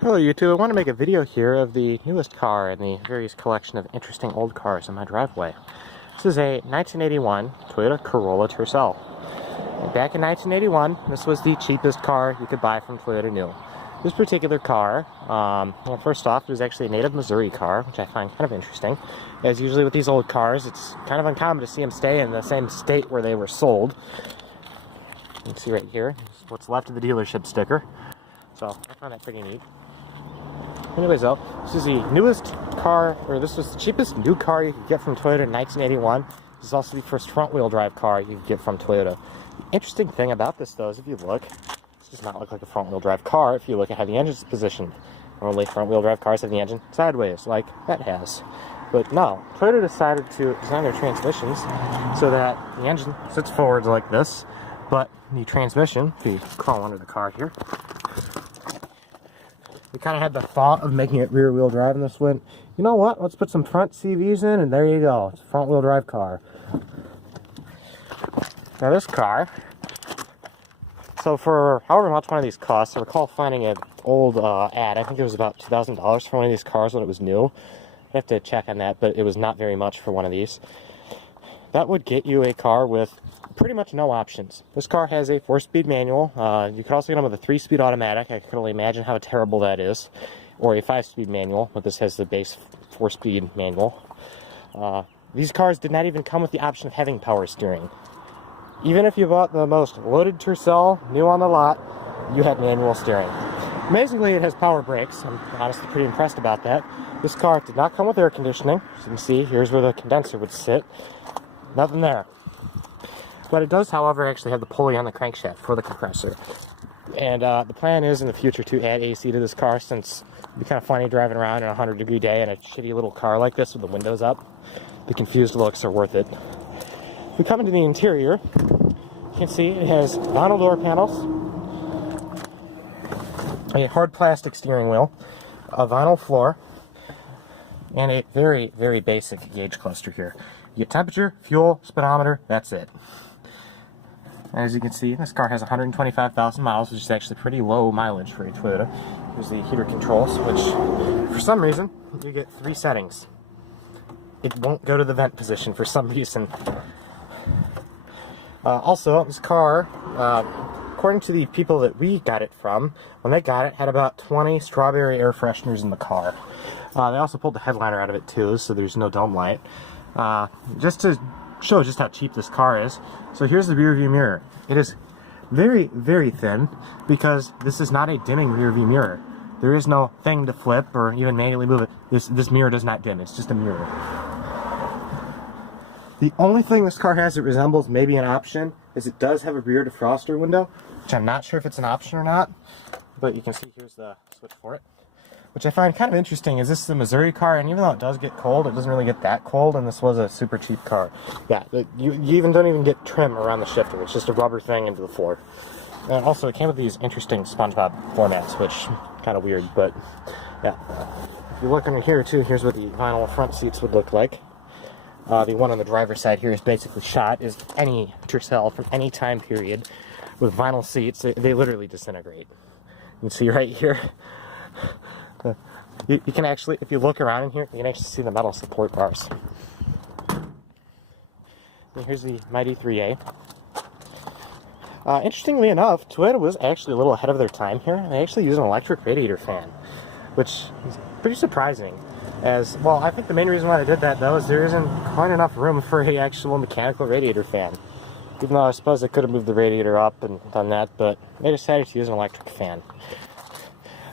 Hello YouTube, I want to make a video here of the newest car in the various collection of interesting old cars in my driveway. This is a 1981 Toyota Corolla Tercel. Back in 1981, this was the cheapest car you could buy from Toyota new. This particular car, well, first off, it was actually a native Missouri car, which I find kind of interesting. As usually with these old cars, it's kind of uncommon to see them stay in the same state where they were sold. You can see right here, what's left of the dealership sticker. So I find that pretty neat. Anyways though, this is the newest car, or this was the cheapest new car you could get from Toyota in 1981. This is also the first front-wheel drive car you could get from Toyota. The interesting thing about this though is if you look, this does not look like a front-wheel drive car if you look at how the engine's positioned. Normally front-wheel drive cars have the engine sideways, like that has. But no, Toyota decided to design their transmissions so that the engine sits forward like this, but the transmission, if you crawl under the car here, we kind of had the thought of making it rear-wheel drive, and this went, you know what, let's put some front CVs in, and there you go, it's a front-wheel drive car. Now this car, so for however much one of these costs, I recall finding an old ad, I think it was about $2,000 for one of these cars when it was new. I have to check on that, but it was not very much for one of these. That would get you a car with pretty much no options. This car has a 4-speed manual. You could also get them with a 3-speed automatic. I can only imagine how terrible that is. Or a 5-speed manual, but this has the base 4-speed manual. These cars did not even come with the option of having power steering. Even if you bought the most loaded Tercel, new on the lot, you had manual steering. Amazingly, it has power brakes. I'm honestly pretty impressed about that. This car did not come with air conditioning. As you can see, here's where the condenser would sit. Nothing there. But it does, however, actually have the pulley on the crankshaft for the compressor. And the plan is in the future to add AC to this car, since it'd be kind of funny driving around in a 100-degree day in a shitty little car like this with the windows up. The confused looks are worth it. If we come into the interior, you can see it has vinyl door panels, a hard plastic steering wheel, a vinyl floor, and a very, very basic gauge cluster here. You get temperature, fuel, speedometer, that's it. As you can see, this car has 125,000 miles, which is actually pretty low mileage for a Toyota. Here's the heater controls, which, for some reason, you get 3 settings. It won't go to the vent position for some reason. Also, this car, according to the people that we got it from, when they got it, had about 20 strawberry air fresheners in the car. They also pulled the headliner out of it too, so there's no dome light. Just to show just how cheap this car is. So here's the rear view mirror. It is very, very thin because this is not a dimming rear view mirror. There is no thing to flip or even manually move it. This mirror does not dim. It's just a mirror. The only thing this car has that resembles maybe an option is it does have a rear defroster window, which I'm not sure if it's an option or not, but you can see here's the switch for it. Which I find kind of interesting is this is a Missouri car, and even though it does get cold, it doesn't really get that cold, and this was a super cheap car. Yeah, you even don't even get trim around the shifter. It's just a rubber thing into the floor. And also, it came with these interesting SpongeBob floor mats, which kind of weird, but yeah. If you look under here, too, here's what the vinyl front seats would look like. The one on the driver's side here is basically shot as any Tercel from any time period with vinyl seats. They literally disintegrate. You can see right here. You can actually, if you look around in here, you can actually see the metal support bars. And here's the mighty 3A. Interestingly enough, Toyota was actually a little ahead of their time here. They actually use an electric radiator fan, which is pretty surprising. As well, I think the main reason why they did that, though, is there isn't quite enough room for an actual mechanical radiator fan. Even though I suppose they could have moved the radiator up and done that, but they decided to use an electric fan.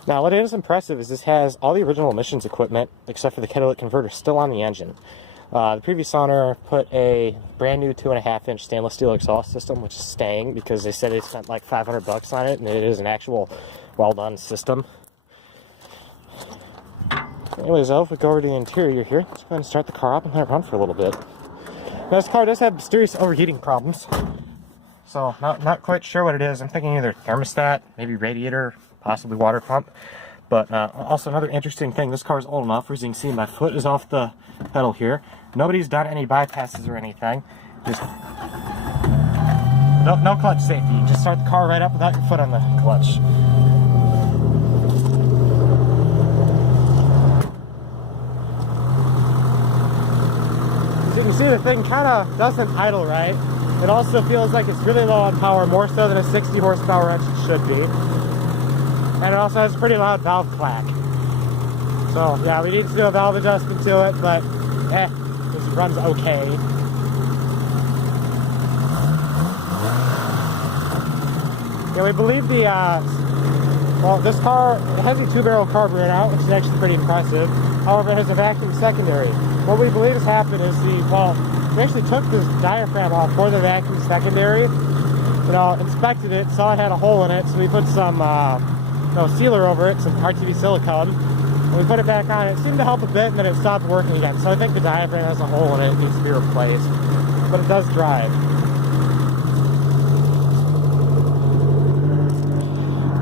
Now, what is impressive is this has all the original emissions equipment, except for the catalytic converter, still on the engine. The previous owner put a brand new 2.5-inch stainless steel exhaust system, which is staying because they said they spent like $500 on it, and it is an actual well-done system. Anyways, though, if we go over to the interior here, let's go ahead and start the car up and let it run for a little bit. Now, this car does have mysterious overheating problems, so not quite sure what it is. I'm thinking either thermostat, maybe radiator, possibly water pump. But also another interesting thing, this car is old enough, as you can see my foot is off the pedal here. Nobody's done any bypasses or anything. Just no clutch safety. You just start the car right up without your foot on the clutch. the thing kind of doesn't idle right. It also feels like it's really low on power, more so than a 60 horsepower engine should be. And it also has a pretty loud valve clack. So yeah, we need to do a valve adjustment to it, but this runs okay. Yeah, we believe the, well, this car, it has a 2-barrel carburetor out, which is actually pretty impressive. However, it has a vacuum secondary. What we believe has happened is we actually took this diaphragm off for the vacuum secondary, inspected it, saw it had a hole in it, so we put some, sealer over it, some RTV silicone, and we put it back on. It seemed to help a bit, and then it stopped working again. So I think the diaphragm has a hole in it, it needs to be replaced, but it does drive.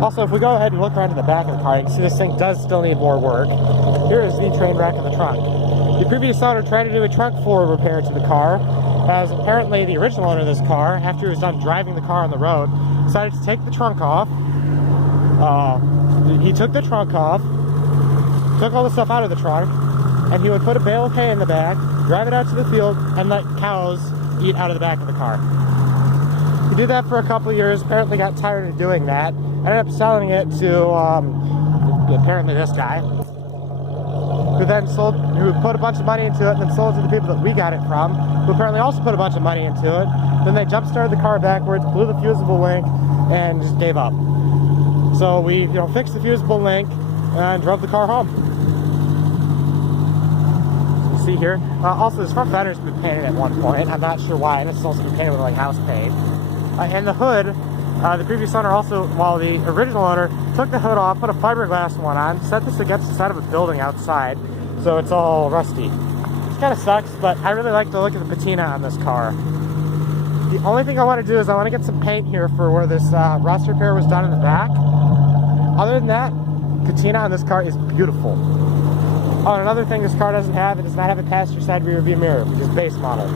Also, if we go ahead and look around to the back of the car, you can see this thing does still need more work. Here is the train wreck in the trunk. The previous owner tried to do a trunk floor repair to the car, as apparently the original owner of this car, after he was done driving the car on the road, decided to take the trunk off. He took the trunk off, took all the stuff out of the trunk, and he would put a bale of hay in the back, drive it out to the field, and let cows eat out of the back of the car. He did that for a couple of years, apparently got tired of doing that, ended up selling it to apparently this guy, who put a bunch of money into it and then sold it to the people that we got it from, who apparently also put a bunch of money into it. Then they jump-started the car backwards, blew the fusible link, and just gave up. So we, fixed the fusible link and drove the car home. You see here. Also, this front fender's been painted at one point. I'm not sure why, and it's also been painted with like house paint. And the hood, the previous owner also, the original owner took the hood off, put a fiberglass one on, set this against the side of a building outside, so it's all rusty. It kind of sucks, but I really like the look of the patina on this car. The only thing I want to do is I want to get some paint here for where this rust repair was done in the back. Other than that, patina on this car is beautiful. Oh, and another thing this car doesn't have, it does not have a passenger side rear view mirror, which is base model.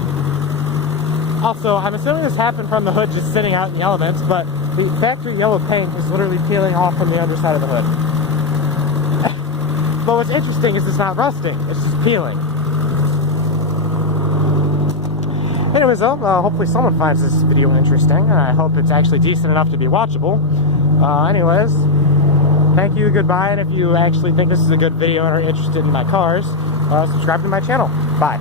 Also, I'm assuming this happened from the hood just sitting out in the elements, but the factory yellow paint is literally peeling off from the underside of the hood. But what's interesting is it's not rusting, it's just peeling. Anyways though, hopefully someone finds this video interesting, and I hope it's actually decent enough to be watchable. Anyways, thank you, goodbye, and if you actually think this is a good video and are interested in my cars, subscribe to my channel. Bye.